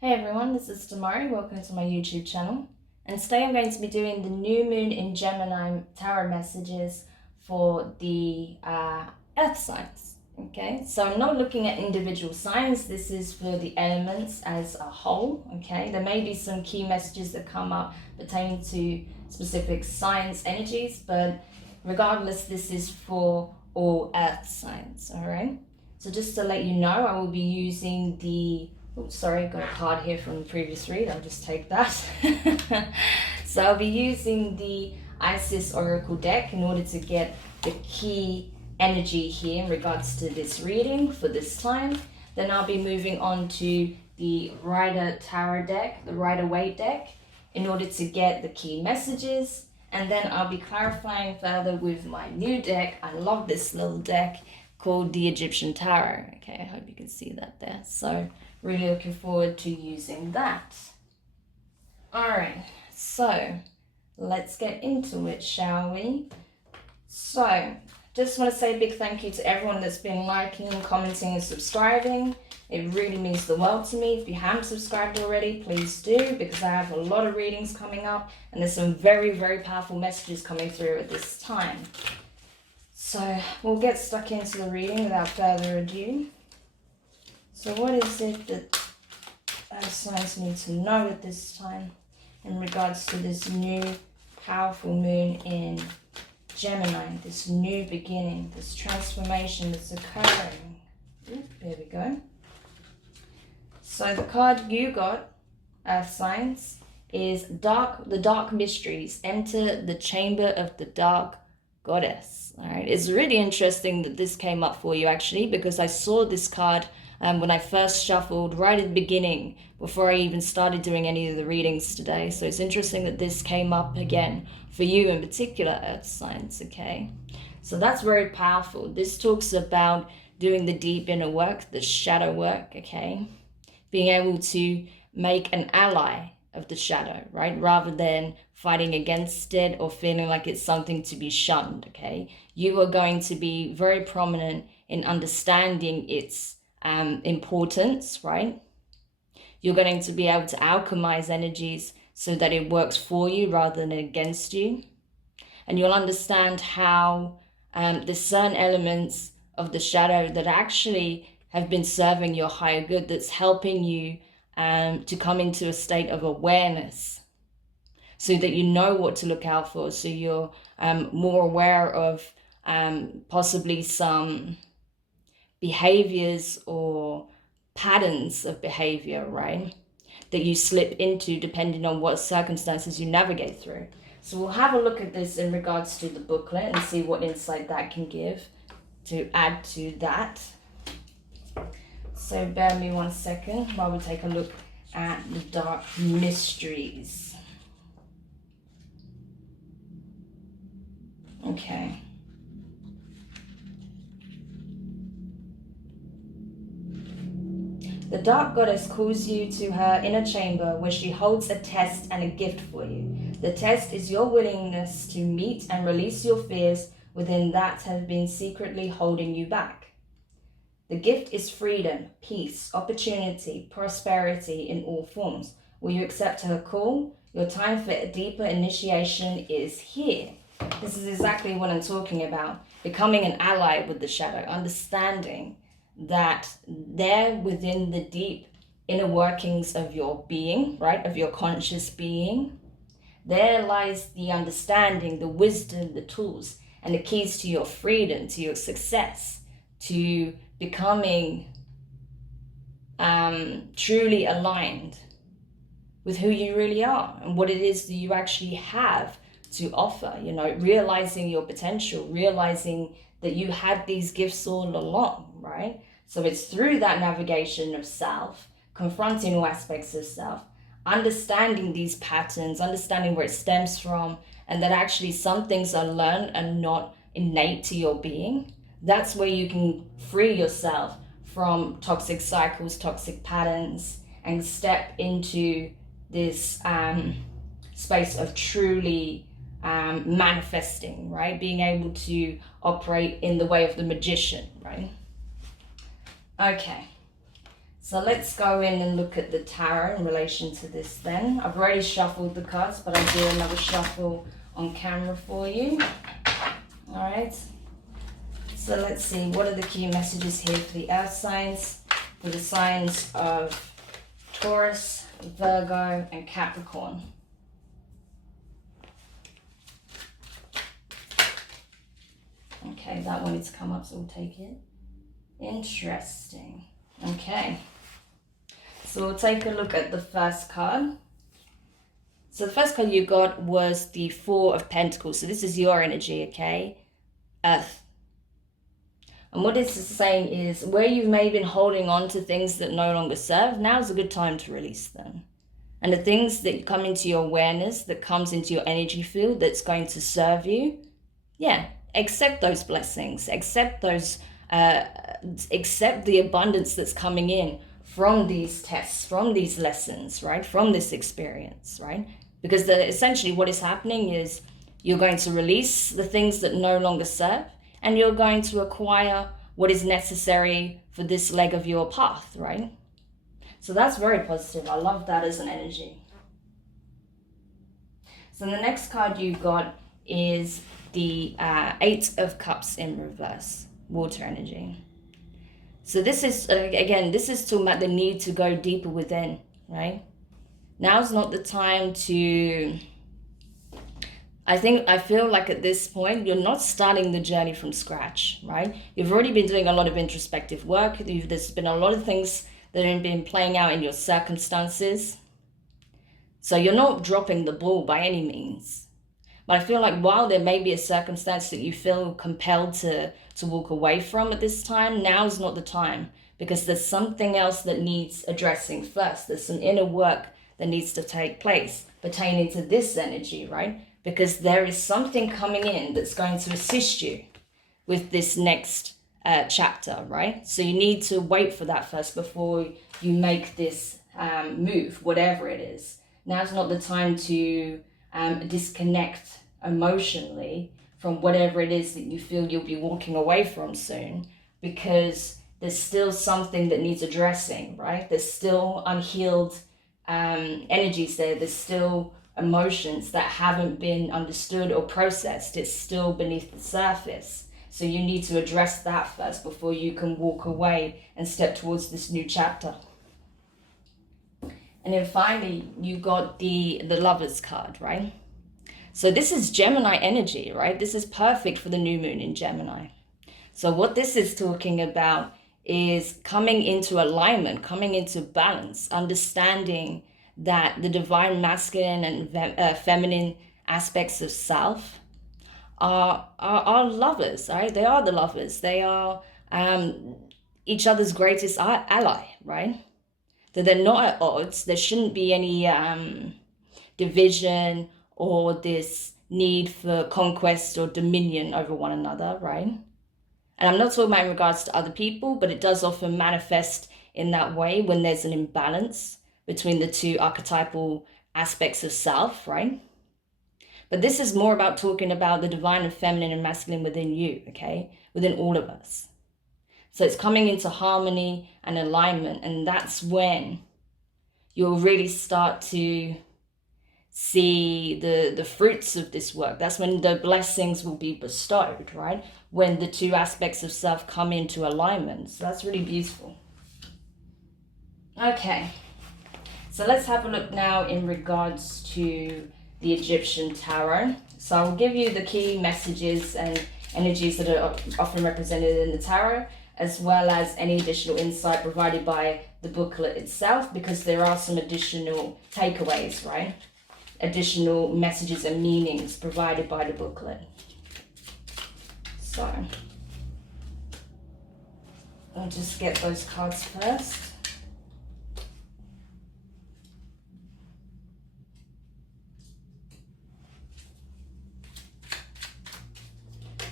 Hey everyone, this is Demari. Welcome to my YouTube channel. And today I'm going to be doing the new moon in Gemini tarot messages for the earth signs. Okay, so I'm not looking at individual signs. This is for the elements as a whole. Okay, there may be some key messages that come up pertaining to specific signs, energies, but regardless, this is for all earth signs. All right, so just to let you know, I will be using the sorry, got a card here from the previous read. I'll just take that. So I'll be using the Isis Oracle deck in order to get the key energy here in regards to this reading for this time. Then I'll be moving on to the Rider Tarot deck, the Rider Waite deck, in order to get the key messages. And then I'll be clarifying further with my new deck. I love this little deck called the Egyptian Tarot. Okay, I hope you can see that there. So really looking forward to using that. All right, so let's get into it, shall we? So just want to say a big thank you to everyone that's been liking, commenting, and subscribing. It really means the world to me. If you haven't subscribed already, please do, because I have a lot of readings coming up and there's some very, very powerful messages coming through at this time. So we'll get stuck into the reading without further ado. So what is it that earth signs need to know at this time in regards to this new powerful moon in Gemini, this new beginning, this transformation that's occurring? There we go. So the card you got, earth signs, is the dark mysteries. Enter the chamber of the dark goddess. All right, it's really interesting that this came up for you actually, because I saw this card when I first shuffled right at the beginning before I even started doing any of the readings today. So it's interesting that this came up again for you in particular, earth signs. Okay, so that's very powerful. This talks about doing the deep inner work, the shadow work. Okay, being able to make an ally of the shadow, right? Rather than fighting against it or feeling like it's something to be shunned. Okay, you are going to be very prominent in understanding its importance, right? You're going to be able to alchemize energies so that it works for you rather than against you. And you'll understand how there's certain elements of the shadow that actually have been serving your higher good, that's helping you to come into a state of awareness so that you know what to look out for, so you're more aware of possibly some behaviors or patterns of behavior, right, that you slip into depending on what circumstances you navigate through. So we'll have a look at this in regards to the booklet and see what insight that can give to add to that. So bear me 1 second while we take a look at the dark mysteries. Okay. The dark goddess calls you to her inner chamber where she holds a test and a gift for you. The test is your willingness to meet and release your fears within that have been secretly holding you back. The gift is freedom, peace, opportunity, prosperity in all forms. Will you accept her call? Your time for a deeper initiation is here. This is exactly what I'm talking about. Becoming an ally with the shadow, understanding that there within the deep inner workings of your being, right, of your conscious being, there lies the understanding, the wisdom, the tools, and the keys to your freedom, to your success, to becoming truly aligned with who you really are and what it is that you actually have to offer, you know, realizing your potential, realizing that you had these gifts all along, right? So it's through that navigation of self, confronting all aspects of self, understanding these patterns, understanding where it stems from, and that actually some things are learned and not innate to your being. That's where you can free yourself from toxic cycles, toxic patterns, and step into this space of truly manifesting, right? Being able to operate in the way of the magician, right? Okay, So let's go in and look at the tarot in relation to this then. I've already shuffled the cards, but I'll do another shuffle on camera for you. All right. So let's see, what are the key messages here for the earth signs, for the signs of Taurus, Virgo, and Capricorn. Okay, that wanted to come up, so we'll take it. Interesting. Okay. So we'll take a look at the first card. So the first card you got was the Four of Pentacles. So this is your energy, okay? Earth. And what this is saying is, where you may have been holding on to things that no longer serve, now's a good time to release them. And the things that come into your awareness, that comes into your energy field, that's going to serve you, yeah, accept those blessings, accept those, accept the abundance that's coming in from these tests, from these lessons, right? From this experience, right? Because essentially what is happening is you're going to release the things that no longer serve, and you're going to acquire what is necessary for this leg of your path, right? So that's very positive. I love that as an energy. So the next card you got is the Eight of Cups in reverse, water energy. So this is, again, this is talking about the need to go deeper within, right? Now's not the time to... I feel like at this point, you're not starting the journey from scratch, right? You've already been doing a lot of introspective work. There's been a lot of things that have been playing out in your circumstances. So you're not dropping the ball by any means. But I feel like while there may be a circumstance that you feel compelled to walk away from at this time, now's not the time, because there's something else that needs addressing first. There's some inner work that needs to take place pertaining to this energy, right? Because there is something coming in that's going to assist you with this next chapter, right? So you need to wait for that first before you make this move, whatever it is. Now's not the time to disconnect emotionally from whatever it is that you feel you'll be walking away from soon, because there's still something that needs addressing, right? There's still unhealed energies there. There's still emotions that haven't been understood or processed. It's still beneath the surface. So you need to address that first before you can walk away and step towards this new chapter. And then finally, you got the Lovers card, right? So this is Gemini energy, right? This is perfect for the new moon in Gemini. So what this is talking about is coming into alignment, coming into balance, understanding that the divine masculine and feminine aspects of self are lovers, right? They are the lovers. They are each other's greatest ally, right? That they're not at odds. There shouldn't be any division or this need for conquest or dominion over one another, right? And I'm not talking about in regards to other people, but it does often manifest in that way when there's an imbalance between the two archetypal aspects of self, right? But this is more about talking about the divine and feminine and masculine within you, okay? Within all of us. So it's coming into harmony and alignment, and that's when you'll really start to see the fruits of this work. That's when the blessings will be bestowed, right? When the two aspects of self come into alignment. So that's really beautiful. Okay. So let's have a look now in regards to the Egyptian tarot. So I'll give you the key messages and energies that are often represented in the tarot, as well as any additional insight provided by the booklet itself, because there are some additional takeaways, right? Additional messages and meanings provided by the booklet. So I'll just get those cards first.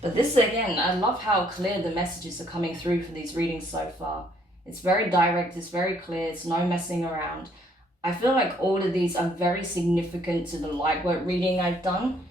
But this, again, I love how clear the messages are coming through for these readings so far. It's very direct, it's very clear, it's no messing around. I feel like all of these are very significant to the light work reading I've done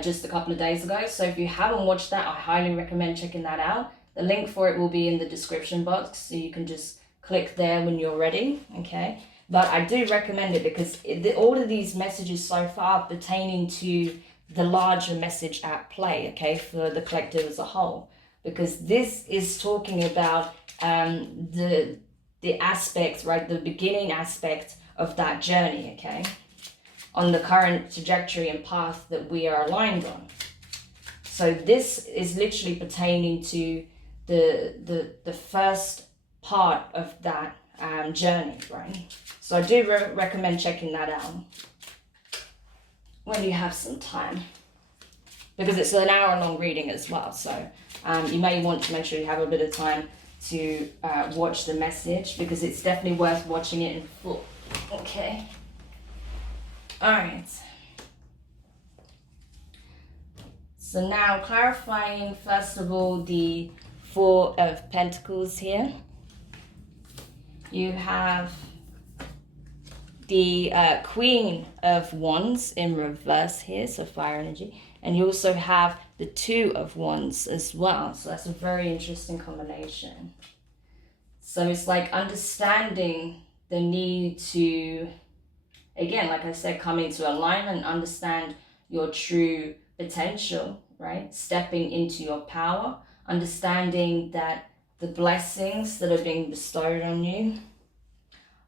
just a couple of days ago. So if you haven't watched that, I highly recommend checking that out. The link for it will be in the description box, so you can just click there when you're ready, okay? But I do recommend it because all of these messages so far pertaining to the larger message at play, okay, for the collective as a whole. Because this is talking about the aspect, right, the beginning aspect of that journey, okay, on the current trajectory and path that we are aligned on. So this is literally pertaining to the first part of that journey, right? So I do recommend checking that out when you have some time, because it's an hour-long reading as well. So you may want to make sure you have a bit of time to watch the message, because it's definitely worth watching it in full. Okay. All right. So now clarifying, first of all, the Four of Pentacles here. You have the Queen of Wands in reverse here, so fire energy. And you also have the Two of Wands as well. So that's a very interesting combination. So it's like understanding the need to, again, like I said, come into alignment, understand your true potential, right? Stepping into your power, understanding that the blessings that are being bestowed on you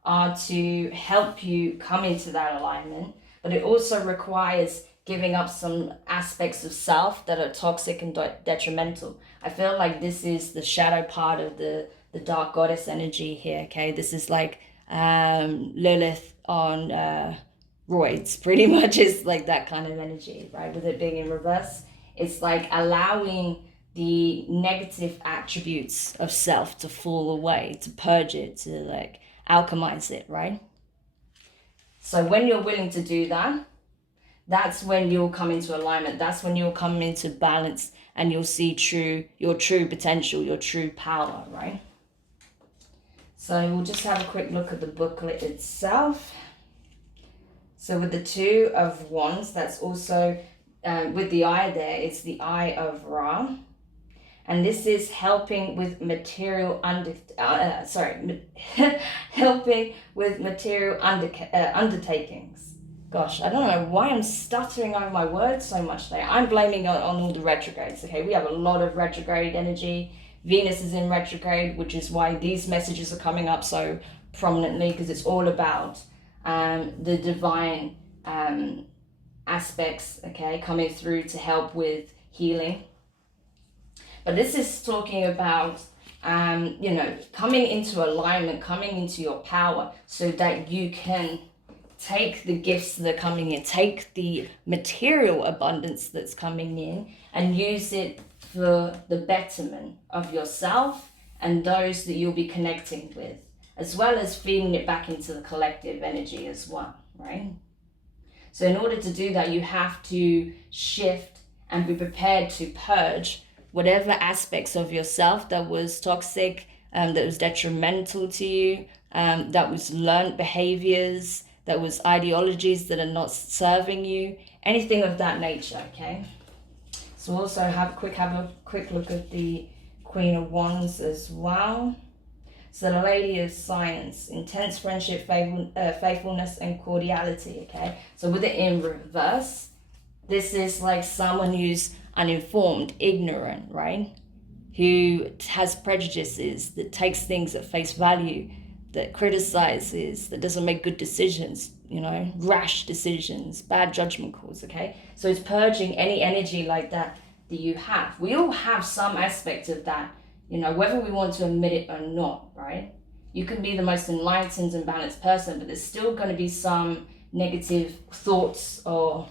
are to help you come into that alignment, but it also requires giving up some aspects of self that are toxic and detrimental. I feel like this is the shadow part of the dark goddess energy here, okay? This is like Lilith on roids, pretty much is like that kind of energy, right? With it being in reverse, it's like allowing the negative attributes of self to fall away, to purge it, to like alchemize it, right? So when you're willing to do that, that's when you'll come into alignment. That's when you'll come into balance and you'll see your true potential, your true power, right? So we'll just have a quick look at the booklet itself. So with the Two of Wands, that's also, with the eye there, it's the Eye of Ra. And this is helping with material helping with material undertakings. Gosh, I don't know why I'm stuttering over my words so much today. I'm blaming on all the retrogrades, okay? We have a lot of retrograde energy. Venus is in retrograde, which is why these messages are coming up so prominently, because it's all about the divine aspects, okay, coming through to help with healing. But this is talking about, you know, coming into alignment, coming into your power so that you can take the gifts that are coming in, take the material abundance that's coming in and use it for the betterment of yourself and those that you'll be connecting with, as well as feeding it back into the collective energy as well, right? So in order to do that, you have to shift and be prepared to purge whatever aspects of yourself that was toxic, that was detrimental to you, that was learned behaviors, that was ideologies that are not serving you, anything of that nature, okay? So also have a quick look at the Queen of Wands as well. So the Lady of Science, intense friendship, faithfulness, and cordiality, okay? So with it in reverse, this is like someone who's uninformed, ignorant, right? Who has prejudices, that takes things at face value, that criticizes, that doesn't make good decisions, you know, rash decisions, bad judgment calls, okay? So it's purging any energy like that you have. We all have some aspect of that, you know, whether we want to admit it or not, right? You can be the most enlightened and balanced person, but there's still going to be some negative thoughts or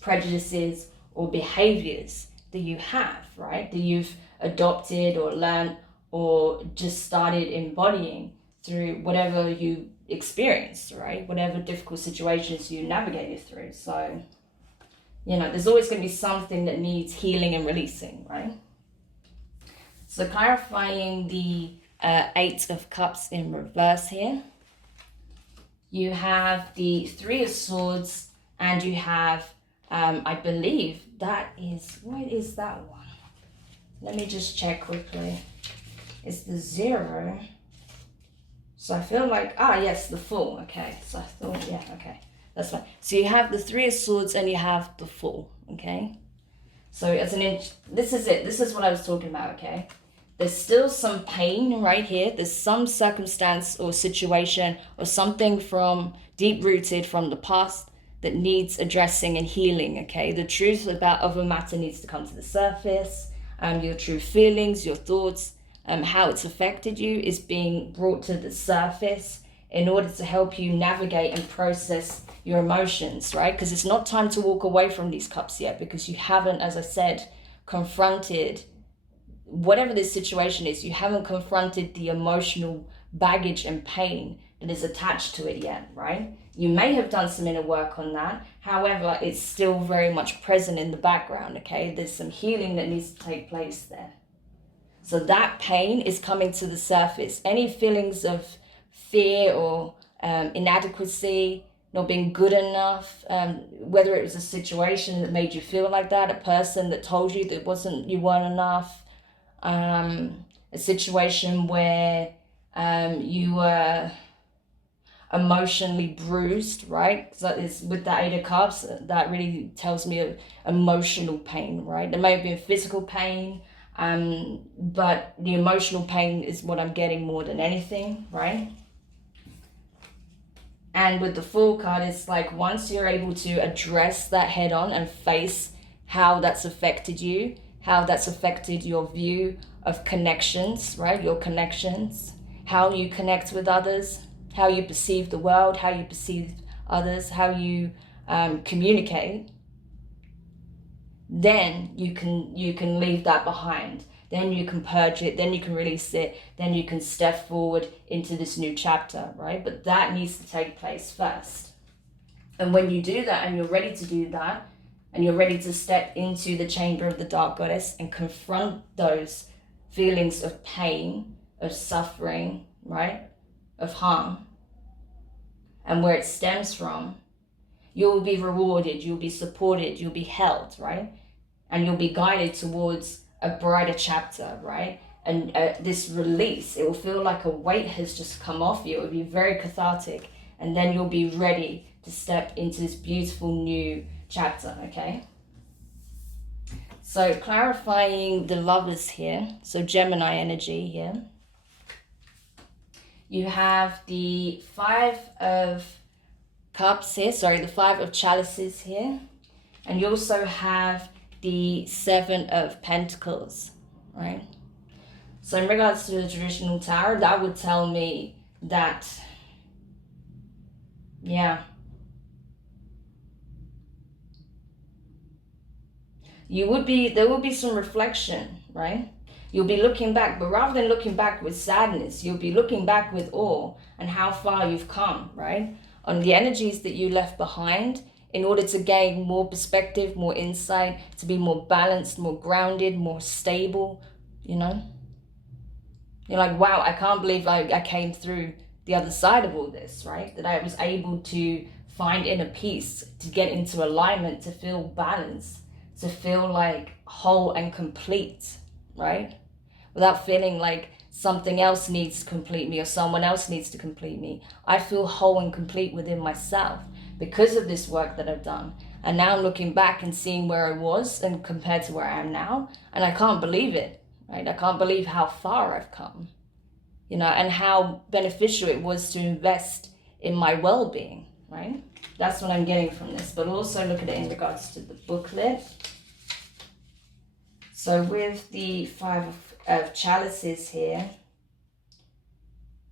prejudices or behaviors that you have, right? That you've adopted or learned or just started embodying through whatever you experienced, right? Whatever difficult situations you navigated through. So, you know, there's always going to be something that needs healing and releasing, right? So clarifying the Eight of Cups in reverse here. You have the Three of Swords and you have, I believe that is, what is that one? Let me just check quickly. It's the Zero. So I feel like, yes, the Fool. Okay, so I thought, yeah, okay, that's fine. So you have the Three of Swords and you have the Fool, okay? So as this is it. This is what I was talking about, okay? There's still some pain right here. There's some circumstance or situation or something from deep-rooted from the past that needs addressing and healing, okay? The truth of a matter needs to come to the surface. Your true feelings, your thoughts, how it's affected you is being brought to the surface in order to help you navigate and process your emotions, right? Because it's not time to walk away from these cups yet, because you haven't, as I said, confronted whatever this situation is. You haven't confronted the emotional baggage and pain that is attached to it yet, right? You may have done some inner work on that. However, it's still very much present in the background, okay? There's some healing that needs to take place there. So that pain is coming to the surface. Any feelings of fear or inadequacy, not being good enough, whether it was a situation that made you feel like that, a person that told you that you weren't enough, a situation where you were emotionally bruised, right? So it's with the Eight of Cups, that really tells me of emotional pain, right? There may have been physical pain, but the emotional pain is what I'm getting more than anything, right? And with the Fool card, it's like once you're able to address that head on and face how that's affected you, how that's affected your view of connections, right? Your connections, how you connect with others, how you perceive the world, how you perceive others, how you communicate, then you can leave that behind. Then you can purge it, then you can release it, then you can step forward into this new chapter, right? But that needs to take place first. And when you do that and you're ready to do that, and you're ready to step into the chamber of the Dark Goddess and confront those feelings of pain, of suffering, right? Of harm, and where it stems from, you'll be rewarded, you'll be supported, you'll be held, right? And you'll be guided towards a brighter chapter, right? And this release, it will feel like a weight has just come off you. It will be very cathartic. And then you'll be ready to step into this beautiful new chapter, okay? So clarifying the Lovers here, so Gemini energy here. You have the Five of Cups here, the Five of Chalices here. And you also have the Seven of Pentacles, right? So in regards to the traditional tarot, that would tell me that, yeah, there will be some reflection, right? You'll be looking back, but rather than looking back with sadness, you'll be looking back with awe and how far you've come, right? On the energies that you left behind, in order to gain more perspective, more insight, to be more balanced, more grounded, more stable, you know? You're like, wow, I can't believe I came through the other side of all this, right? That I was able to find inner peace, to get into alignment, to feel balanced, to feel like whole and complete, right? Without feeling like something else needs to complete me or someone else needs to complete me. I feel whole and complete within myself because of this work that I've done. And now I'm looking back and seeing where I was and compared to where I am now. And I can't believe it, right? I can't believe how far I've come, you know, and how beneficial it was to invest in my well-being, right? That's what I'm getting from this. But also look at it in regards to the booklet. So with the Five of Chalices here,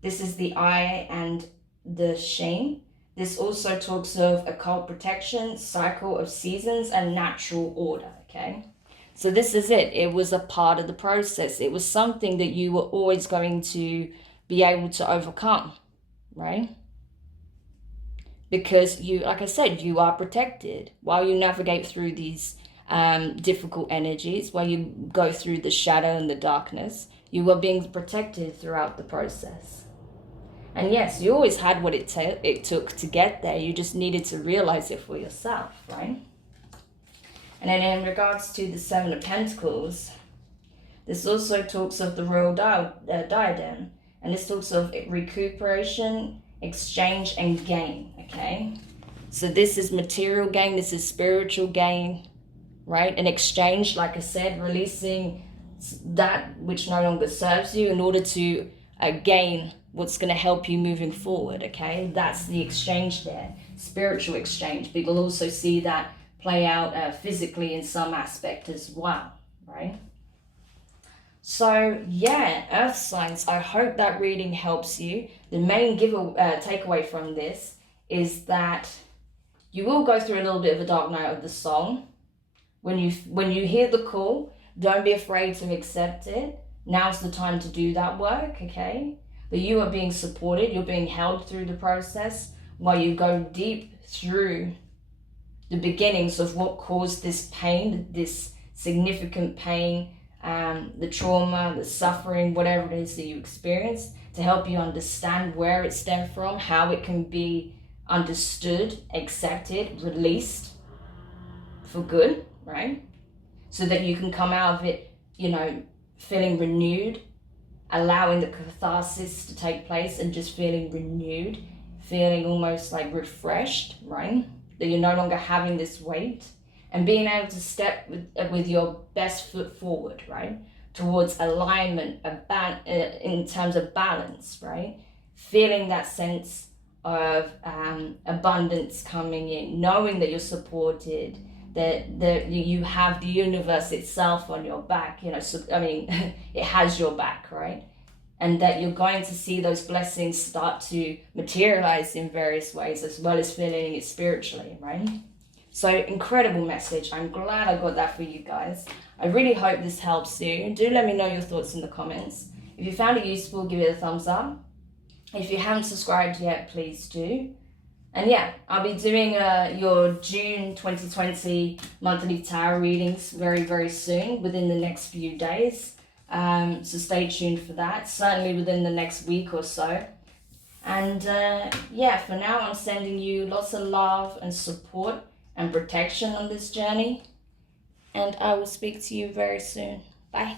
this is the eye and the shame. This also talks of occult protection, cycle of seasons, and natural order, okay? So this is it. It was a part of the process. It was something that you were always going to be able to overcome, right? Because you, like I said, you are protected while you navigate through these difficult energies, while you go through the shadow and the darkness. You were being protected throughout the process. And yes, you always had what it took to get there. You just needed to realize it for yourself, right? And then in regards to the Seven of Pentacles, this also talks of the royal diadem. And this talks of recuperation, exchange, and gain, okay? So this is material gain, this is spiritual gain, right? An exchange, like I said, releasing that which no longer serves you in order to gain what's going to help you moving forward, okay? That's the exchange there, spiritual exchange. But you'll also see that play out physically in some aspect as well, right? So yeah, earth signs, I hope that reading helps you. The main takeaway from this is that you will go through a little bit of a dark night of the soul. When you hear the call, don't be afraid to accept it. Now's the time to do that work, okay? But you are being supported, you're being held through the process while you go deep through the beginnings of what caused this pain, this significant pain, the trauma, the suffering, whatever it is that you experienced, to help you understand where it stemmed from, how it can be understood, accepted, released for good, right? So that you can come out of it, feeling renewed, allowing the catharsis to take place and just feeling renewed, feeling almost like refreshed, right? That you're no longer having this weight, and being able to step with your best foot forward, right? Towards alignment, in terms of balance, right? Feeling that sense of abundance coming in, knowing that you're supported, that you have the universe itself on your back, it has your back, right? And that you're going to see those blessings start to materialize in various ways, as well as feeling it spiritually, right? So incredible message. I'm glad I got that for you guys. I really hope this helps you. Do let me know your thoughts in the comments. If you found it useful, give it a thumbs up. If you haven't subscribed yet, please do. And yeah, I'll be doing your June 2020 monthly tarot readings very, very soon, within the next few days. So stay tuned for that, certainly within the next week or so. And yeah, for now, I'm sending you lots of love and support and protection on this journey. And I will speak to you very soon. Bye.